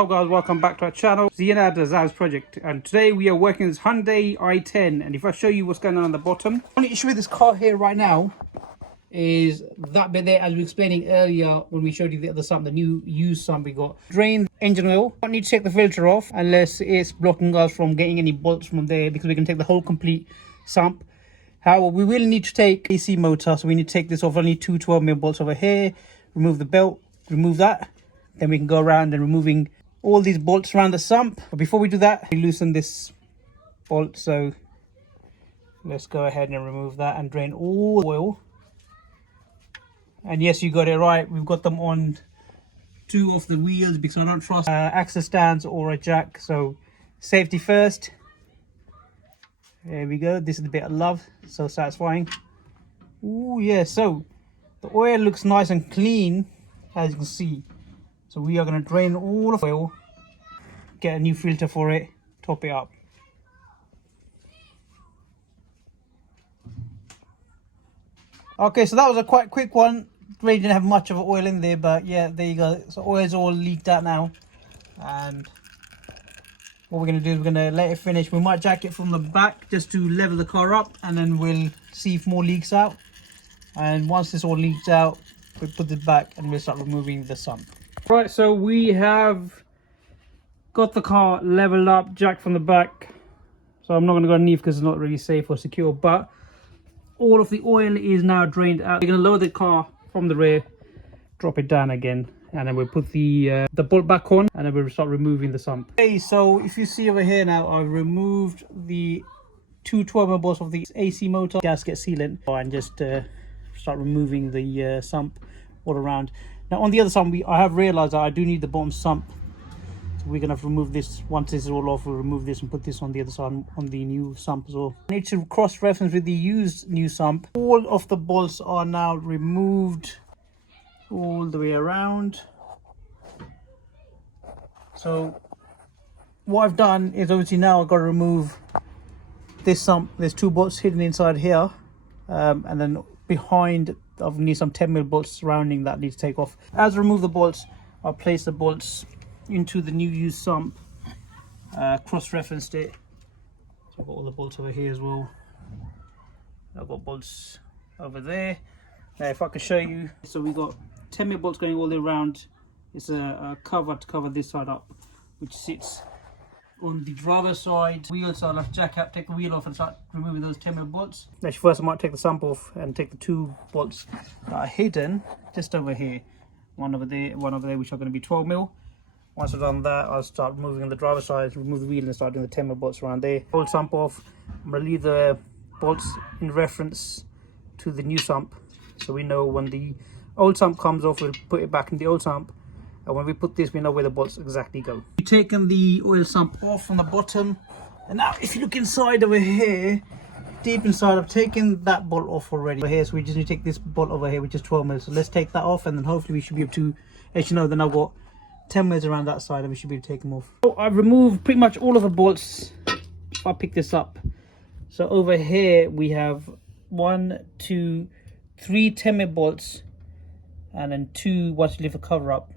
Hello guys, welcome back to our channel, Ziyad Azaz's project, and today we are working this Hyundai i10. And if I show you what's going on the bottom, the only issue with this car here right now is that bit there, as we were explaining earlier when we showed you the other sump, the new used sump we got. Drain engine oil. Don't need to take the filter off unless it's blocking us from getting any bolts from there, because we can take the whole complete sump. However, we will need to take AC motor, so we need to take this off. Only two 12mm bolts over here. Remove the belt, remove that. Then we can go around and removing all these bolts around the sump. But before we do that, we loosen this bolt. So let's go ahead and remove that and drain all the oil. And yes, you got it right. We've got them on two of the wheels because I don't trust axle stands or a jack. So safety first. There we go. This is the bit I love. So satisfying. Oh yeah. So the oil looks nice and clean, as you can see. So we are going to drain all of the oil, get a new filter for it, top it up. Okay, so that was a quite quick one. Really didn't have much of oil in there, but yeah, there you go. So oil is all leaked out now. And what we're going to do is we're going to let it finish. We might jack it from the back just to level the car up, and then we'll see if more leaks out. And once this all leaks out, we'll put it back and we'll start removing the sump. Right, so we have got the car leveled up, jacked from the back. So I'm not going to go underneath because it's not really safe or secure, but all of the oil is now drained out. We're going to lower the car from the rear, drop it down again, and then we'll put the bolt back on, and then we'll start removing the sump. Okay, so if you see over here now, I've removed the two 12mm bolts of the AC motor gasket sealant, and just start removing the sump all around. Now on the other side, I have realized that I do need the bottom sump, so we're gonna have to remove this. Once this is all off, we'll remove this and put this on the other side on the new sump as well. I need to cross-reference with the used new sump. All of the bolts are now removed all the way around. So what I've done is, obviously now I've got to remove this sump. There's two bolts hidden inside here, and then behind I've need some 10mm bolts surrounding that need to take off. As I remove the bolts, I'll place the bolts into the new used sump, cross-referenced it. So I've got all the bolts over here as well. I've got bolts over there. Now if I can show you, so we got 10mm bolts going all the way around. It's a cover to cover this side up, which sits on the driver's side wheel. So I'll have to jack up, take the wheel off and start removing those 10mm bolts. Actually, first I might take the sump off and take the two bolts that are hidden just over here. One over there, which are going to be 12mm. Once I've done that, I'll start removing on the driver's side, remove the wheel and start doing the 10mm bolts around there. Old sump off. I'm going to leave the bolts in reference to the new sump, so we know when the old sump comes off, we'll put it back in the old sump. And when we put this, we know where the bolts exactly go. We've taken the oil sump off from the bottom. And now if you look inside over here, deep inside, I've taken that bolt off already. Over here, so we just need to take this bolt over here, which is 12mm. So let's take that off, and then hopefully we should be able to, as you know, then I've got 10mm around that side and we should be able to take them off. So I've removed pretty much all of the bolts. If I pick this up. So over here we have 1, 2, 3 10mm bolts, and then two, once you lift the cover up,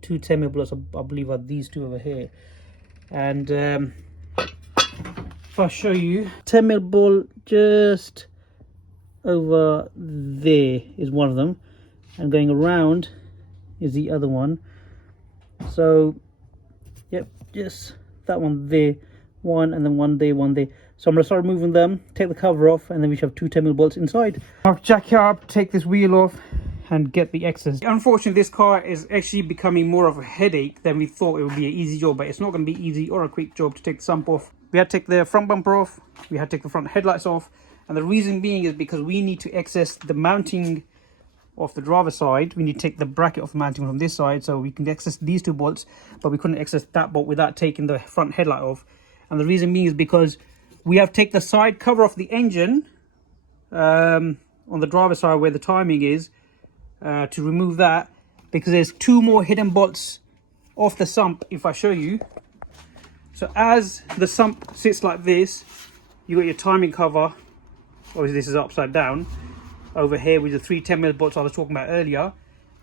two 10mm bolts, I believe are these two over here. And if I show you, 10mm bolt just over there is one of them, and going around is the other one. So yep, just that one there, one, and then one there, one there. So I'm going to start removing them, take the cover off, and then we should have two 10mm bolts inside. I'll jack it up, take this wheel off and get the excess. Unfortunately, this car is actually becoming more of a headache than we thought it would be an easy job, but it's not going to be easy or a quick job to take the sump off. We had to take the front bumper off, we had to take the front headlights off, and the reason being is because we need to access the mounting of the driver's side. We need to take the bracket off the mounting from this side, so we can access these two bolts, but we couldn't access that bolt without taking the front headlight off. And the reason being is because we have to take the side cover off the engine on the driver's side where the timing is, to remove that, because there's two more hidden bolts off the sump. If I show you, so as the sump sits like this, you got your timing cover. Obviously this is upside down over here with the 3 10mm bolts I was talking about earlier,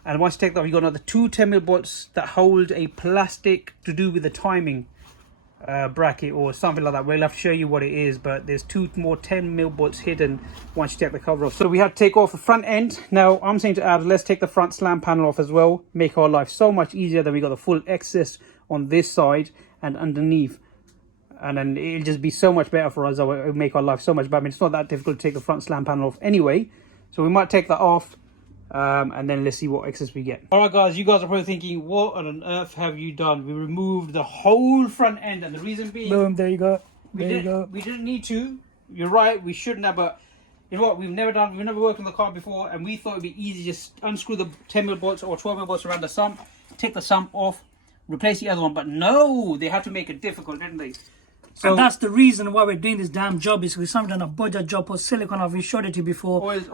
And once you take that off, you got another 2 10mm bolts that hold a plastic to do with the timing bracket or something like that. We'll have to show you what it is, but there's 2 more 10mm bolts hidden once you take the cover off. So we had to take off the front end. Now I'm saying to add, let's take the front slam panel off as well. Make our life so much easier. Then we got the full access on this side and underneath, and then it'll just be so much better for us. It'll make our life so much better. I mean, it's not that difficult to take the front slam panel off anyway, so we might take that off. And then let's see what excess we get. Alright guys, you guys are probably thinking, what on earth have you done? We removed the whole front end, and the reason being... Boom, there you go. We didn't need to. You're right, we shouldn't have, but you know what, we've never worked on the car before, and we thought it'd be easy, just unscrew the 10mm bolts or 12mm bolts around the sump, take the sump off, replace the other one. But no, they had to make it difficult, didn't they? So, and that's the reason why we're doing this damn job, is because something done a budget job for silicone. I've showed it to you before, the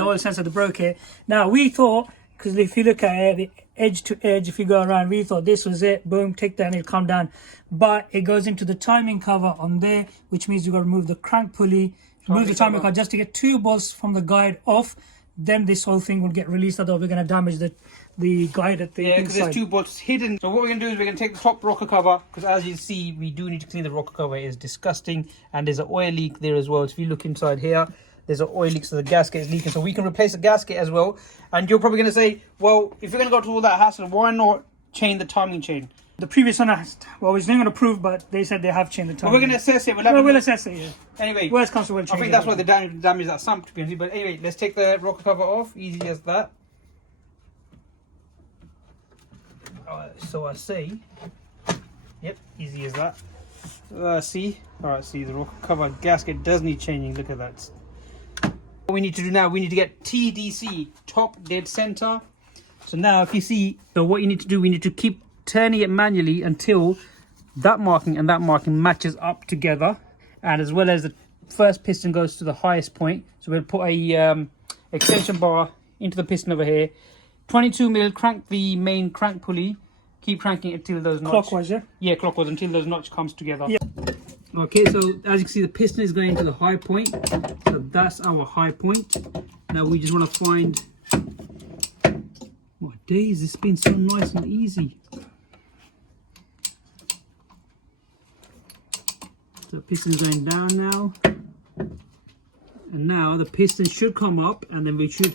oil sensor that broke it. Now we thought, because if you look at it, the edge to edge, if you go around, we thought this was it. Boom, take that and it'll come down. But it goes into the timing cover on there, which means you got to remove the crank pulley, remove the timing cover just to get 2 bolts from the guide off. Then this whole thing will get released, otherwise we're going to damage the guide at the inside. Because there's 2 bolts hidden. So what we're going to do is we're going to take the top rocker cover, because as you see, we do need to clean the rocker cover. It is disgusting, and there's an oil leak there as well. So if you look inside here, there's an oil leak, so the gasket is leaking. So we can replace the gasket as well. And you're probably going to say, well, if you're going to go through all that hassle, why not chain the timing chain? The previous one, well, we didn't going to prove, but they said they have changed the timing. Well, we're going to assess it. We'll assess it, yeah. Anyway, worst comes to worst, I think that's why they damaged that sump, to be honest. But anyway, let's take the rocker cover off. Easy as that. So I say, yep, easy as that. See, all right, see the rocker cover gasket does need changing. Look at that. What we need to do now, we need to get TDC, top dead center. So now if you see, so what you need to do, we need to keep turning it manually until that marking and that marking matches up together, and as well as the first piston goes to the highest point. So we'll put a extension bar into the piston over here, 22mm, crank the main crank pulley, keep cranking it until those notches. Clockwise, yeah? Yeah, clockwise, until those notches comes together. Yeah. Okay, so as you can see, the piston is going to the high point. So that's our high point. Now we just want to find... My days, it's been so nice and easy. So the piston is going down now. And now the piston should come up, and then we should...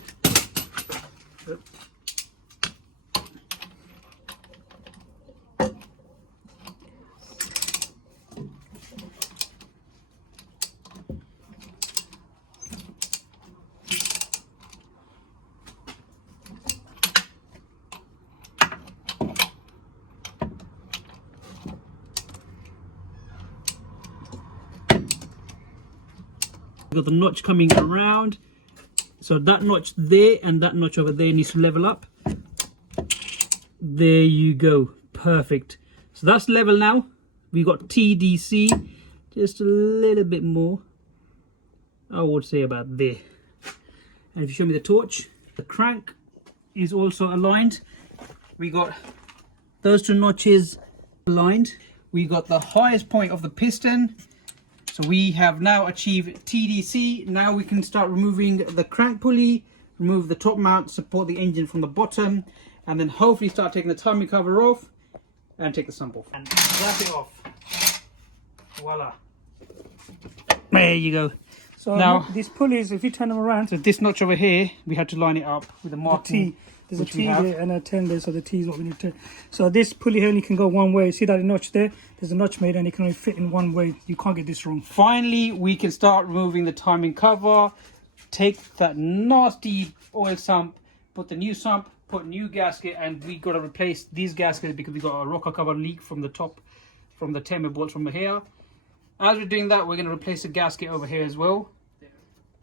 Got the notch coming around, so that notch there and that notch over there needs to level up. There you go, perfect. So that's level now. We got TDC, just a little bit more, I would say about there. And if you show me the torch, the crank is also aligned. We got those 2 notches aligned. We got the highest point of the piston. So we have now achieved TDC. Now we can start removing the crank pulley, remove the top mount, support the engine from the bottom, and then hopefully start taking the timing cover off and take the sump off. And wrap it off. Voila. There you go. So now these pulleys, if you turn them around, so this notch over here, we had to line it up with a marking. There's a T there and a 10 there, so the T is what we need to. So this pulley only can go one way. See that notch there? There's a notch made and it can only fit in one way. You can't get this wrong. Finally, we can start removing the timing cover. Take that nasty oil sump, put the new sump, put new gasket, and we got to replace these gaskets because we got a rocker cover leak from the top, from the 10mm bolts from here. As we're doing that, we're going to replace the gasket over here as well.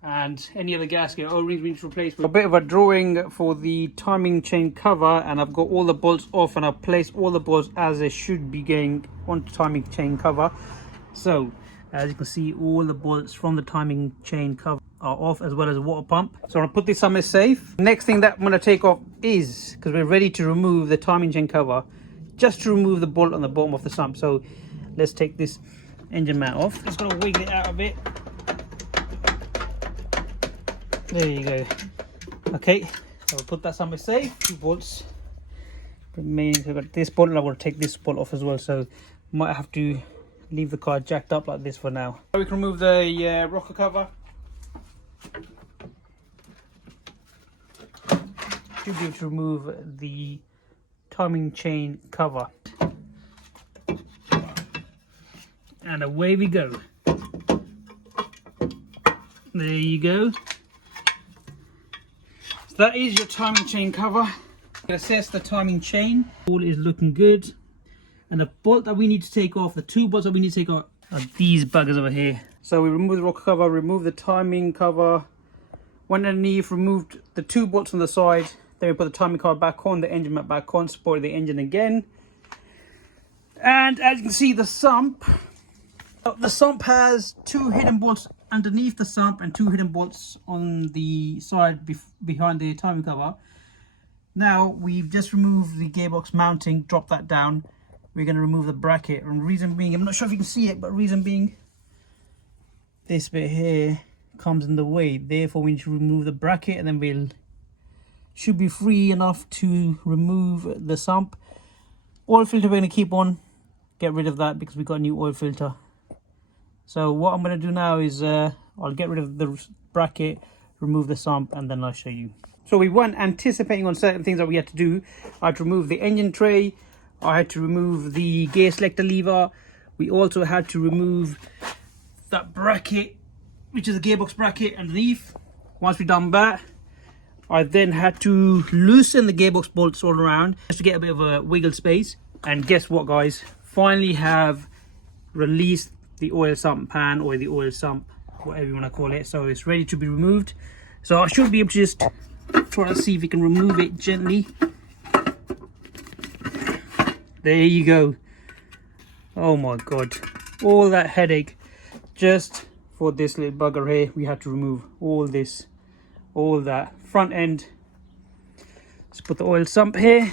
And any other gasket or O-rings we need to replace. A bit of a drawing for the timing chain cover, and I've got all the bolts off, and I've placed all the bolts as they should be going onto timing chain cover. So as you can see, all the bolts from the timing chain cover are off, as well as a water pump. So I'm gonna put this somewhere safe. Next thing that I'm gonna take off is, because we're ready to remove the timing chain cover, just to remove the bolt on the bottom of the sump. So let's take this engine mount off. Just gonna wiggle it out a bit. There you go. Okay, So we'll put that somewhere safe. 2 bolts remain. So I've got this bolt, and I'm going to take this bolt off as well. So might have to leave the car jacked up like this for now. We can remove the rocker cover. Should be able to remove the timing chain cover. And away we go. There you go. So that is your timing chain cover. Assess the timing chain. All is looking good. And the bolt that we need to take off, the 2 bolts that we need to take off, are these buggers over here. So we remove the rocker cover, remove the timing cover, went underneath, removed the 2 bolts on the side, then we put the timing cover back on, the engine mat back on, supported the engine again. And as you can see, the sump has 2 hidden bolts underneath the sump and 2 hidden bolts on the side behind the timing cover. Now we've just removed the gearbox mounting, dropped that down. We're going to remove the bracket, and reason being, I'm not sure if you can see it, but reason being, this bit here comes in the way. Therefore we need to remove the bracket, and then we'll should be free enough to remove the sump. Oil filter we're going to keep on, get rid of that because we got a new oil filter. So what I'm going to do now is I'll get rid of the bracket, remove the sump, and then I'll show you. So we weren't anticipating on certain things that we had to do. I had to remove the engine tray, I had to remove the gear selector lever. We also had to remove that bracket, which is a gearbox bracket underneath. Once we've done that, I then had to loosen the gearbox bolts all around just to get a bit of a wiggle space. And guess what, guys? Finally have released the oil sump pan, or the oil sump, whatever you want to call it. So it's ready to be removed. So I should be able to just try to see if we can remove it gently. There you go. Oh my god, all that headache just for this little bugger here. We had to remove all this, all that front end. Let's put the oil sump here.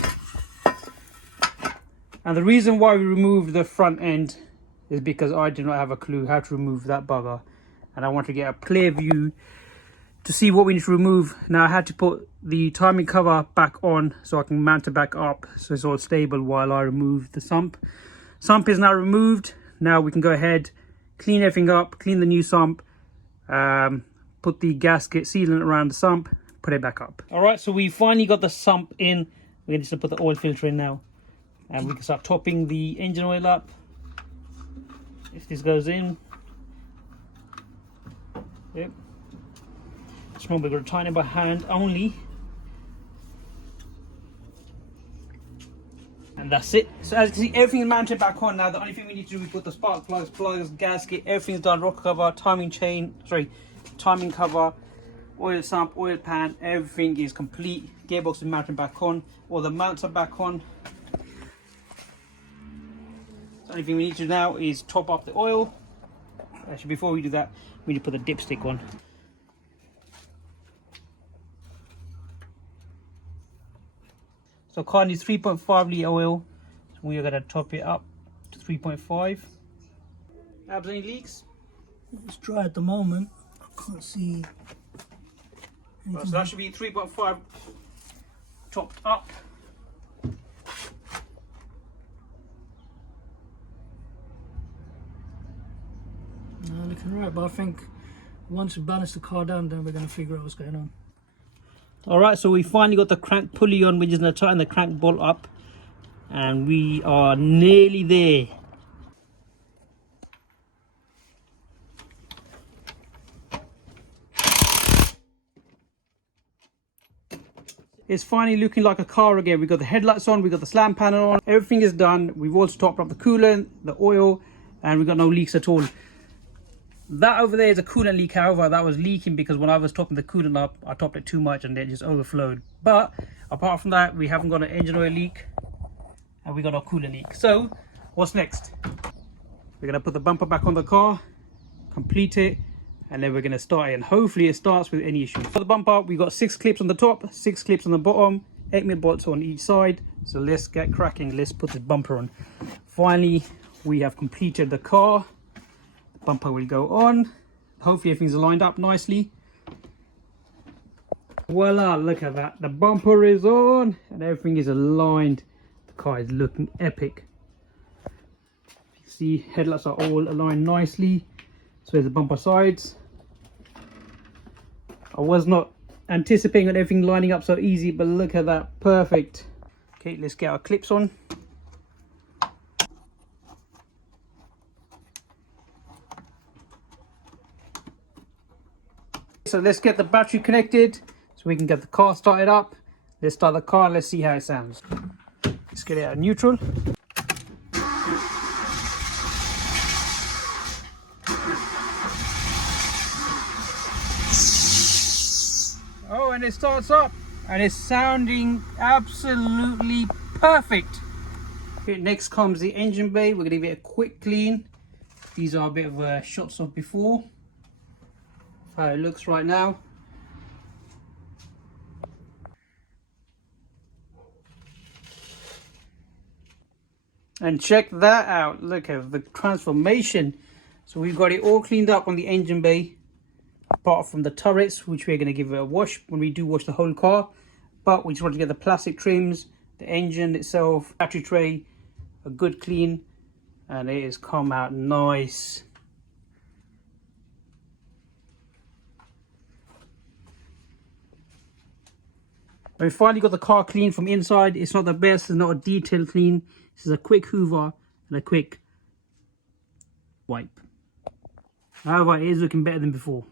And the reason why we removed the front end is because I did not have a clue how to remove that bugger, and I want to get a clear view to see what we need to remove. Now I had to put the timing cover back on so I can mount it back up so it's all stable while I remove the sump. Sump is now removed. Now we can go ahead, clean everything up, clean the new sump, put the gasket sealant around the sump, put it back up. All right, so we finally got the sump in. We're just gonna put the oil filter in now, and we can start topping the engine oil up. If this goes in, yep. Just remember, we're going to tighten it by hand only. And that's it. So as you can see, everything is mounted back on now. The only thing we need to do is put the spark plugs, gasket, everything's done. Rocker cover, timing cover, oil sump, oil pan, everything is complete. Gearbox is mounted back on. All the mounts are back on. The only thing we need to do now is top up the oil. Actually, before we do that, we need to put the dipstick on. So car needs 3.5 litre oil, so we are going to top it up to 3.5. Abs, any leaks? It's dry at the moment. I can't see. Right, so that should be 3.5 topped up. No, looking right, but I think once we balance the car down, then we're going to figure out what's going on. Alright, so we finally got the crank pulley on. We're just going to tighten the crank bolt up, and we are nearly there. It's finally looking like a car again. We've got the headlights on, we've got the slam panel on, everything is done. We've also topped up the coolant, the oil, and we've got no leaks at all. That over there is a coolant leak. However, that was leaking because when I was topping the coolant up, I topped it too much and it just overflowed. But apart from that, we haven't got an engine oil leak, and we got our coolant leak. So what's next? We're gonna put the bumper back on the car, complete it, and then we're gonna start it, and hopefully it starts with any issues. For the bumper, we got 6 clips on the top, 6 clips on the bottom, 8mm bolts on each side. So let's get cracking. Let's put this bumper on. Finally, we have completed the car. Bumper will go on. Hopefully everything's lined up nicely. Voila, look at that. The bumper is on and everything is aligned. The car is looking epic. You see, headlights are all aligned nicely. So there's the bumper sides. I was not anticipating everything lining up so easy, but look at that, perfect. Okay, let's get our clips on. So let's get the battery connected so we can get the car started up. Let's start the car, let's see how it sounds. Let's get it out of neutral. Oh, and it starts up and it's sounding absolutely perfect. Okay, next comes the engine bay. We're gonna give it a quick clean. These are a bit of shots of before, how it looks right now. And check that out, look at the transformation. So we've got it all cleaned up on the engine bay, apart from the turrets, which we're going to give it a wash when we do wash the whole car. But we just want to get the plastic trims, the engine itself, battery tray, a good clean, and it has come out nice. We finally got the car clean from inside. It's not the best, it's not a detailed clean. This is a quick hoover and a quick wipe. However, it is looking better than before.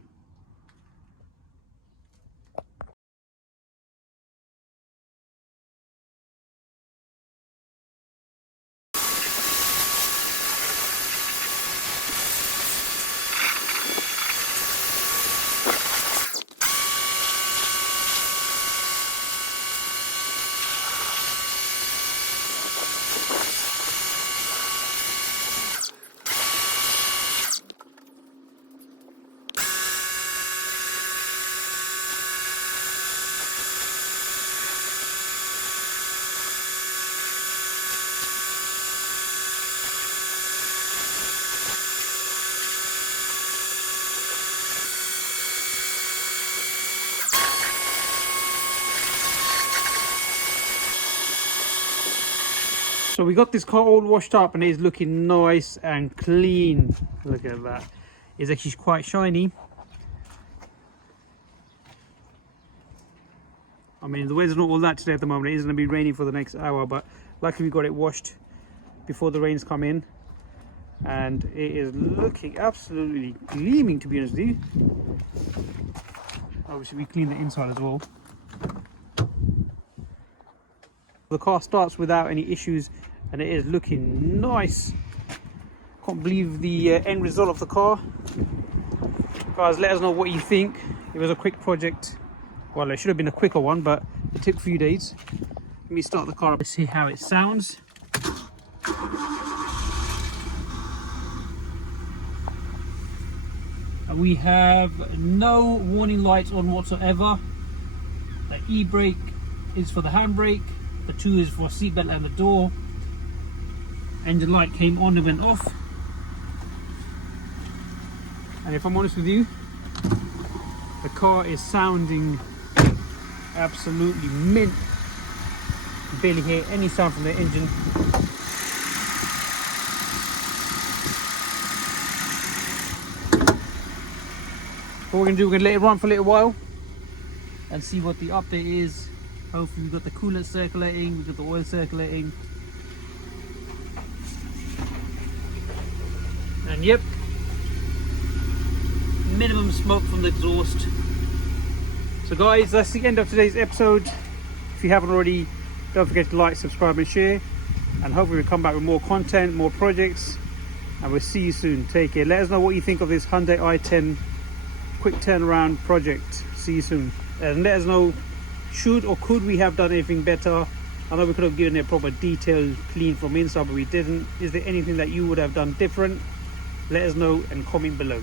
So we got this car all washed up and it is looking nice and clean. Look at that. It's actually quite shiny. I mean, the weather's not all that today at the moment. It is going to be raining for the next hour, but luckily we got it washed before the rains come in. And it is looking absolutely gleaming, to be honest with you. Obviously we clean the inside as well. The car starts without any issues and it is looking nice. Can't believe the end result of the car. Guys, let us know what you think. It was a quick project. Well, it should have been a quicker one, but it took a few days. Let me start the car up and see how it sounds. We have no warning lights on whatsoever. The e-brake is for the handbrake. The 2 is for seatbelt and the door. Engine light came on and went off. And if I'm honest with you, the car is sounding absolutely mint. You barely hear any sound from the engine. What we're going to do, we're going to let it run for a little while and see what the update is. Hopefully we've got the coolant circulating, we've got the oil circulating. And yep, minimum smoke from the exhaust. So guys, that's the end of today's episode. If you haven't already, don't forget to like, subscribe and share. And hopefully we'll come back with more content, more projects. And we'll see you soon. Take care. Let us know what you think of this Hyundai i10 quick turnaround project. See you soon. And let us know, should or could we have done anything better? I know we could have given it a proper detailed clean from inside, but we didn't. Is there anything that you would have done different? Let us know and comment below.